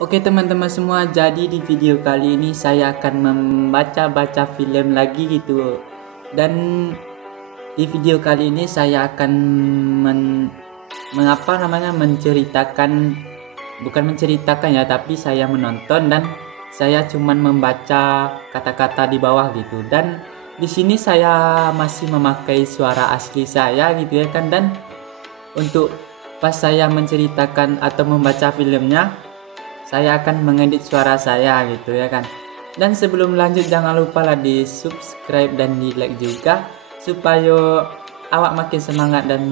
Oke teman-teman semua, jadi di video kali ini saya akan membaca-baca film lagi gitu. Dan di video kali ini saya akan menceritakan, bukan menceritakan ya, tapi saya menonton dan saya cuman membaca kata-kata di bawah gitu. Dan di sini saya masih memakai suara asli saya gitu ya kan. Dan untuk pas saya menceritakan atau membaca filmnya, saya akan mengedit suara saya gitu ya kan. Dan sebelum lanjut jangan lupa lah di subscribe dan di like juga supaya awak makin semangat dan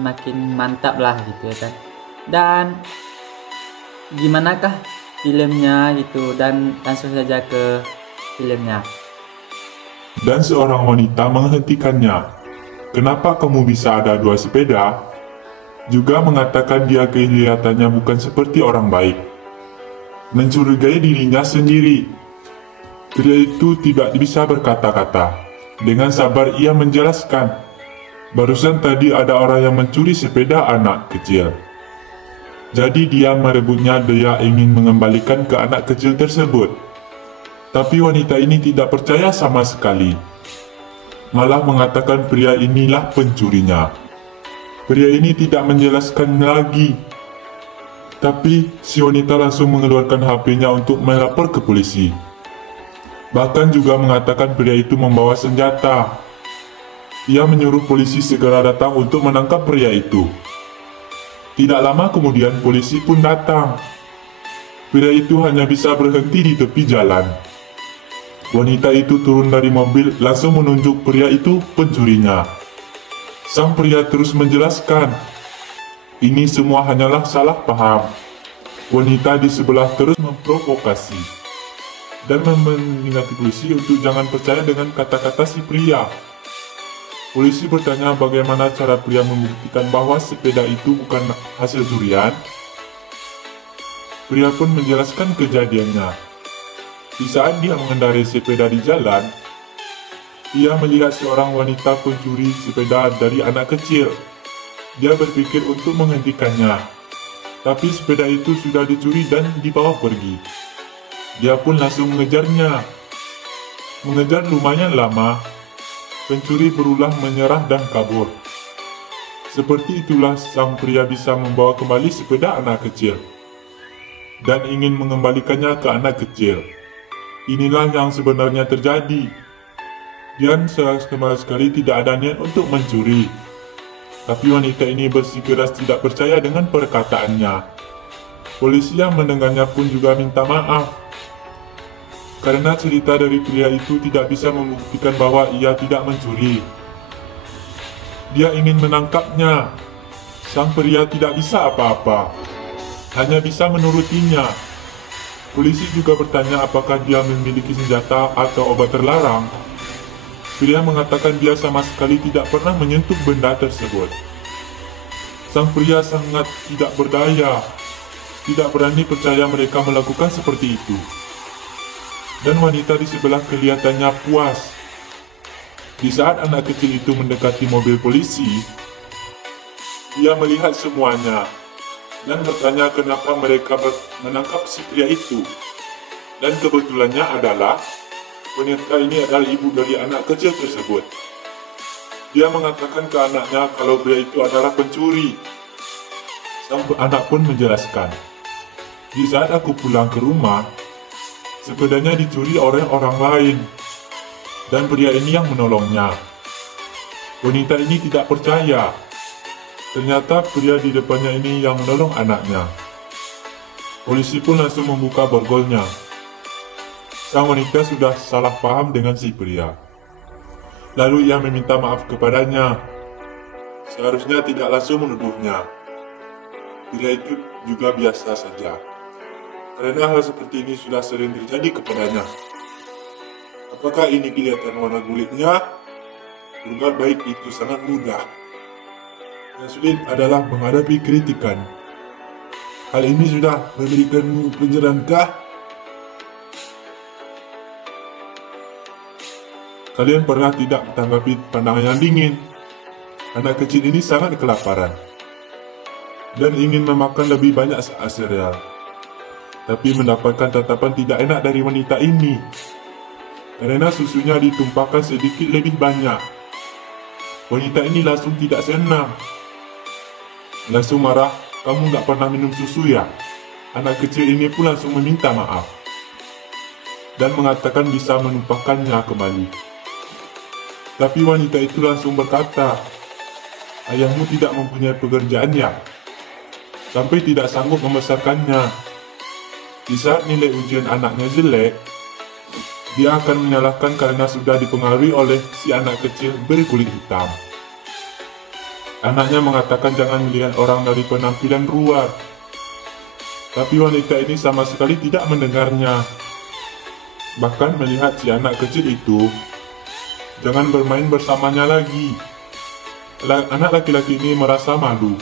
makin mantap lah gitu ya kan. Dan gimanakah filmnya gitu, dan langsung saja ke filmnya. Dan seorang wanita menghentikannya. Kenapa kamu bisa ada dua sepeda? Juga mengatakan dia kelihatannya bukan seperti orang baik. Mencurigai dirinya sendiri. Pria itu tidak bisa berkata-kata. Dengan sabar ia menjelaskan. Barusan tadi ada orang yang mencuri sepeda anak kecil. Jadi dia merebutnya, dia ingin mengembalikan ke anak kecil tersebut. Tapi wanita ini tidak percaya sama sekali. Malah mengatakan pria inilah pencurinya. Pria ini tidak menjelaskan lagi. Tapi si wanita langsung mengeluarkan HP-nya untuk melapor ke polisi. Bahkan juga mengatakan pria itu membawa senjata. Ia menyuruh polisi segera datang untuk menangkap pria itu. Tidak lama kemudian polisi pun datang. Pria itu hanya bisa berhenti di tepi jalan. Wanita itu turun dari mobil langsung menunjuk pria itu pencurinya. Sang pria terus menjelaskan, ini semua hanyalah salah paham. Wanita di sebelah terus memprovokasi dan mengingatkan polisi untuk jangan percaya dengan kata-kata si pria. Polisi bertanya bagaimana cara pria membuktikan bahwa sepeda itu bukan hasil curian. Pria pun menjelaskan kejadiannya. Di saat dia mengendarai sepeda di jalan, ia melihat seorang wanita pencuri sepeda dari anak kecil. Dia berpikir untuk menghentikannya, tapi sepeda itu sudah dicuri dan dibawa pergi. Dia pun langsung mengejarnya. Mengejar lumayan lama, pencuri berulah menyerah dan kabur. Seperti itulah sang pria bisa membawa kembali sepeda anak kecil dan ingin mengembalikannya ke anak kecil. Inilah yang sebenarnya terjadi. Dan sama sekali tidak ada niat untuk mencuri. Tapi wanita ini bersikeras tidak percaya dengan perkataannya. Polisi yang mendengarnya pun juga minta maaf. Karena cerita dari pria itu tidak bisa membuktikan bahwa ia tidak mencuri. Dia ingin menangkapnya. Sang pria tidak bisa apa-apa. Hanya bisa menurutinya. Polisi juga bertanya apakah dia memiliki senjata atau obat terlarang. Pria mengatakan dia sama sekali tidak pernah menyentuh benda tersebut. Sang pria sangat tidak berdaya, tidak berani percaya mereka melakukan seperti itu. Dan wanita di sebelah kelihatannya puas. Di saat anak kecil itu mendekati mobil polisi, ia melihat semuanya dan bertanya kenapa mereka menangkap si pria itu. Dan kebetulannya adalah wanita ini adalah ibu dari anak kecil tersebut. Dia mengatakan ke anaknya kalau pria itu adalah pencuri. Sang anak pun menjelaskan, di saat aku pulang ke rumah, sepedanya dicuri oleh orang lain, dan pria ini yang menolongnya. Wanita ini tidak percaya. Ternyata pria di depannya ini yang menolong anaknya. Polisi pun langsung membuka borgolnya. Sang wanita sudah salah paham dengan si pria. Lalu ia meminta maaf kepadanya. Seharusnya tidak langsung menuduhnya. Pria itu juga biasa saja. Karena hal seperti ini sudah sering terjadi kepadanya. Apakah ini kelihatan warna kulitnya? Berbuat baik itu sangat mudah. Yang sulit adalah menghadapi kritikan. Hal ini sudah memberikanmu penjelankah? Kalian pernah tidak menanggapi pandangan yang dingin? Anak kecil ini sangat kelaparan dan ingin memakan lebih banyak sereal. tapi mendapatkan tatapan tidak enak dari wanita ini karena susunya ditumpahkan sedikit lebih banyak. Wanita ini langsung tidak senang, langsung marah, "Kamu nggak pernah minum susu ya?" Anak kecil ini pun langsung meminta maaf dan mengatakan bisa menumpahkannya kembali. Tapi wanita itu langsung berkata, "Ayahmu tidak mempunyai pekerjaan ya, sampai tidak sanggup membesarkannya. Di saat nilai ujian anaknya jelek, dia akan menyalahkan karena sudah dipengaruhi oleh si anak kecil berkulit hitam." Anaknya mengatakan jangan melihat orang dari penampilan luar. Tapi wanita ini sama sekali tidak mendengarnya. Bahkan melihat si anak kecil itu, jangan bermain bersamanya lagi. Anak laki-laki ini merasa malu.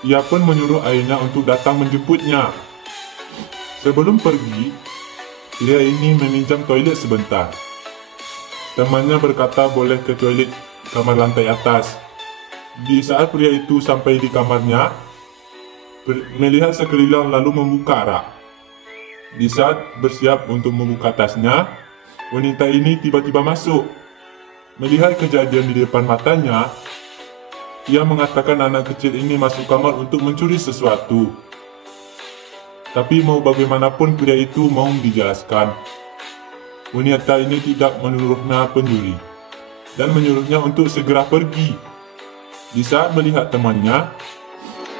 Ia pun menyuruh ayahnya untuk datang menjemputnya. Sebelum pergi, pria ini meminjam toilet sebentar. Temannya berkata boleh ke toilet kamar lantai atas. Di saat pria itu sampai di kamarnya, melihat sekeliling lalu membuka rak. Di saat bersiap untuk membuka tasnya, wanita ini tiba-tiba masuk. Melihat kejadian di depan matanya, ia mengatakan anak kecil ini masuk kamar untuk mencuri sesuatu. Tapi mau bagaimanapun pria itu mau dijelaskan. Wanita ini tidak menuduhnya pencuri dan menyuruhnya untuk segera pergi. Di saat melihat temannya,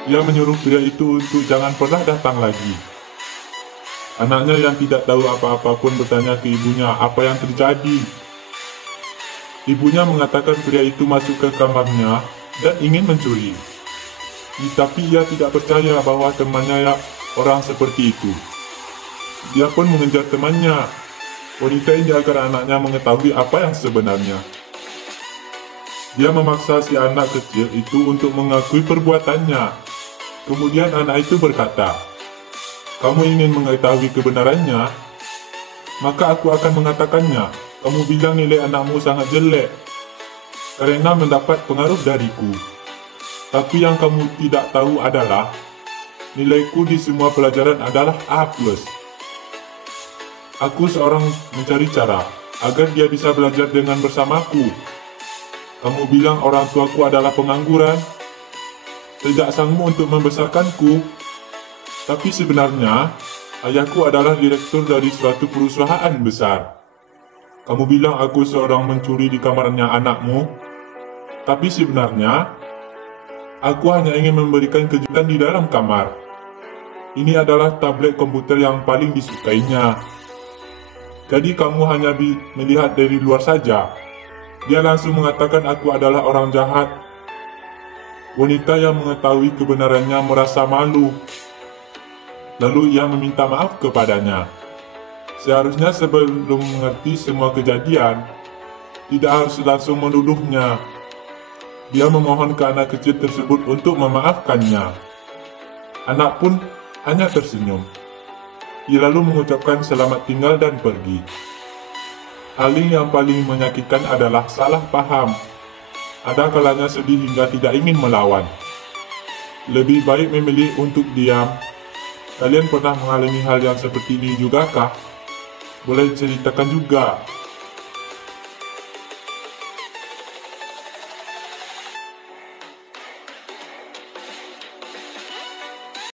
ia menyuruh pria itu untuk jangan pernah datang lagi. Anaknya yang tidak tahu apa-apa pun bertanya ke ibunya apa yang terjadi. Ibunya mengatakan pria itu masuk ke kamarnya dan ingin mencuri. Tapi ia tidak percaya bahwa temannya orang seperti itu. Dia pun mengejar temannya, wanita ini, agar anaknya mengetahui apa yang sebenarnya. Dia memaksa si anak kecil itu untuk mengakui perbuatannya. Kemudian anak itu berkata, "Kamu ingin mengetahui kebenarannya? Maka aku akan mengatakannya. Kamu bilang nilai anakmu sangat jelek karena mendapat pengaruh dariku. Tapi yang kamu tidak tahu adalah nilaiku di semua pelajaran adalah A+. Aku seorang mencari cara agar dia bisa belajar dengan bersamaku. Kamu bilang orang tuaku adalah pengangguran, tidak sanggup untuk membesarkanku. Tapi sebenarnya, ayahku adalah direktur dari suatu perusahaan besar. Kamu bilang aku seorang mencuri di kamarnya anakmu, tapi sebenarnya, aku hanya ingin memberikan kejutan di dalam kamar. Ini adalah tablet komputer yang paling disukainya. Jadi kamu hanya melihat dari luar saja." Dia langsung mengatakan aku adalah orang jahat. Wanita yang mengetahui kebenarannya merasa malu. Lalu ia meminta maaf kepadanya. Seharusnya sebelum mengerti semua kejadian, tidak harus langsung menuduhnya. Dia memohon ke anak kecil tersebut untuk memaafkannya. Anak pun hanya tersenyum. Ia lalu mengucapkan selamat tinggal dan pergi. Hal yang paling menyakitkan adalah salah paham. Ada kalanya sedih hingga tidak ingin melawan. Lebih baik memilih untuk diam. Kalian pernah mengalami hal yang seperti ini juga kah? Boleh ceritakan juga.